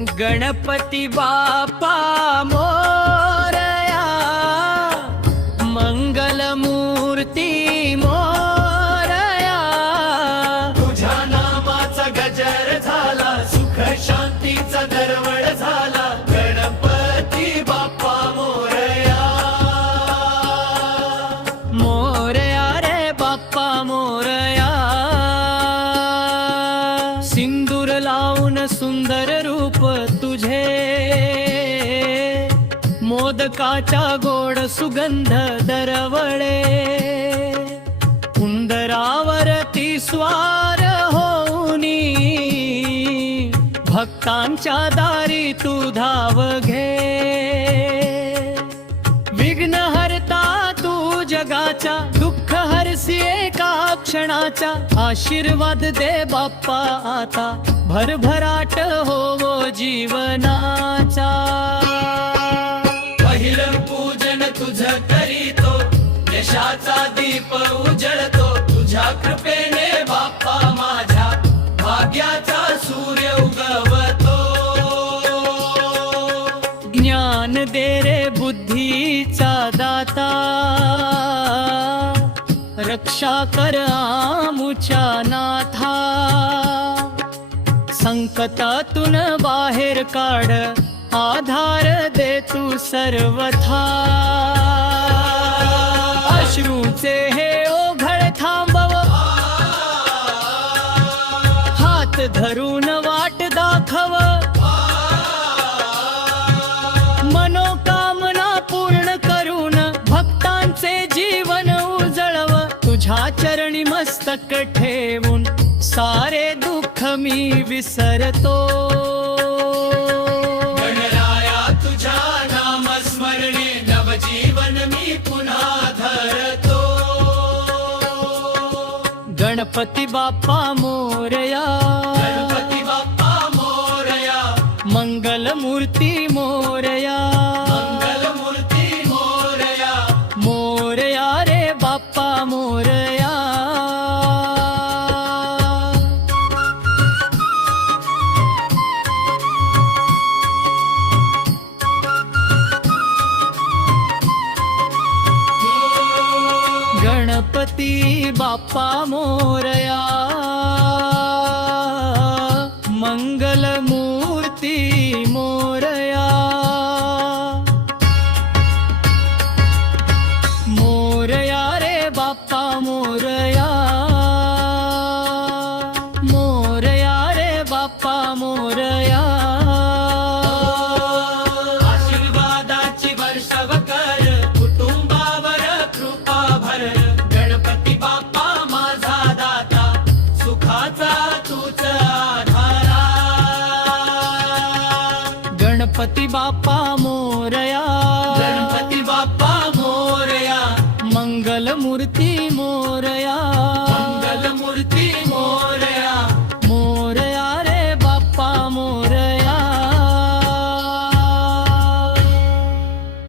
गणपती बाप्पा मोरया, मंगल मूर्ती मोरया. तुझ्या नामाचा गजर झाला, सुख शांतीचा दरवळ झाला. गणपती बाप्पा मोरया. मोरया रे बाप्पा मोरया. सिंदूर लावून सुंदर रूप तुझे, मोदकाचा गोड सुगंध दरवळे. उंदरावरती स्वार होऊनी, भक्तांच्या दारी तू धाव घे. विघ्न हरता तू जगाचा, दुःख हरसी एका क्षणाचा. आशीर्वाद दे बाप्पा आता, भरभराट होवो जीवनाचा. पहिलं पूजन तुझं करीतो, यशाचा दीप उजळतो. तुझ्या कृपेने बाप्पा माझ्या, भाग्याचा सूर्य उगवतो. ज्ञान दे रे बुद्धीचा दाता, रक्षा कर आमुच्या नाथा. संकटातून बाहेर काढ, आधार दे तू सर्वथा. अश्रूचे हे ओघळ थांबव, हात धरून वाट दाखव. मनोकामना पूर्ण करून भक्तांचे जीवन उजळव. तुझ्या चरणी मस्तक ठेवून सारे दुःख मी विसरतो. गणराया तुझ्या नामस्मरणे, नवजीवन मी पुन्हा धरतो. गणपती बाप्पा मोरया, गणपती बाप्पा मोरया. मंगल मूर्ती मोरया. मंगल मूर्ती मोरया. मोरया रे बाप्पा मोरया. गणपती बाप्पा मोरया, मंगल मूर्ती मोरया. मोरया रे बाप्पा मोरया. मोरया रे बाप्पा मोरया. आशीर्वादाची वर्षाव कर, कुटुंबावर कृपा भर. गणपती बाप्पा माझा दाता, सुखाचा तूच आधारा. गणपती बाप्पा मोरया.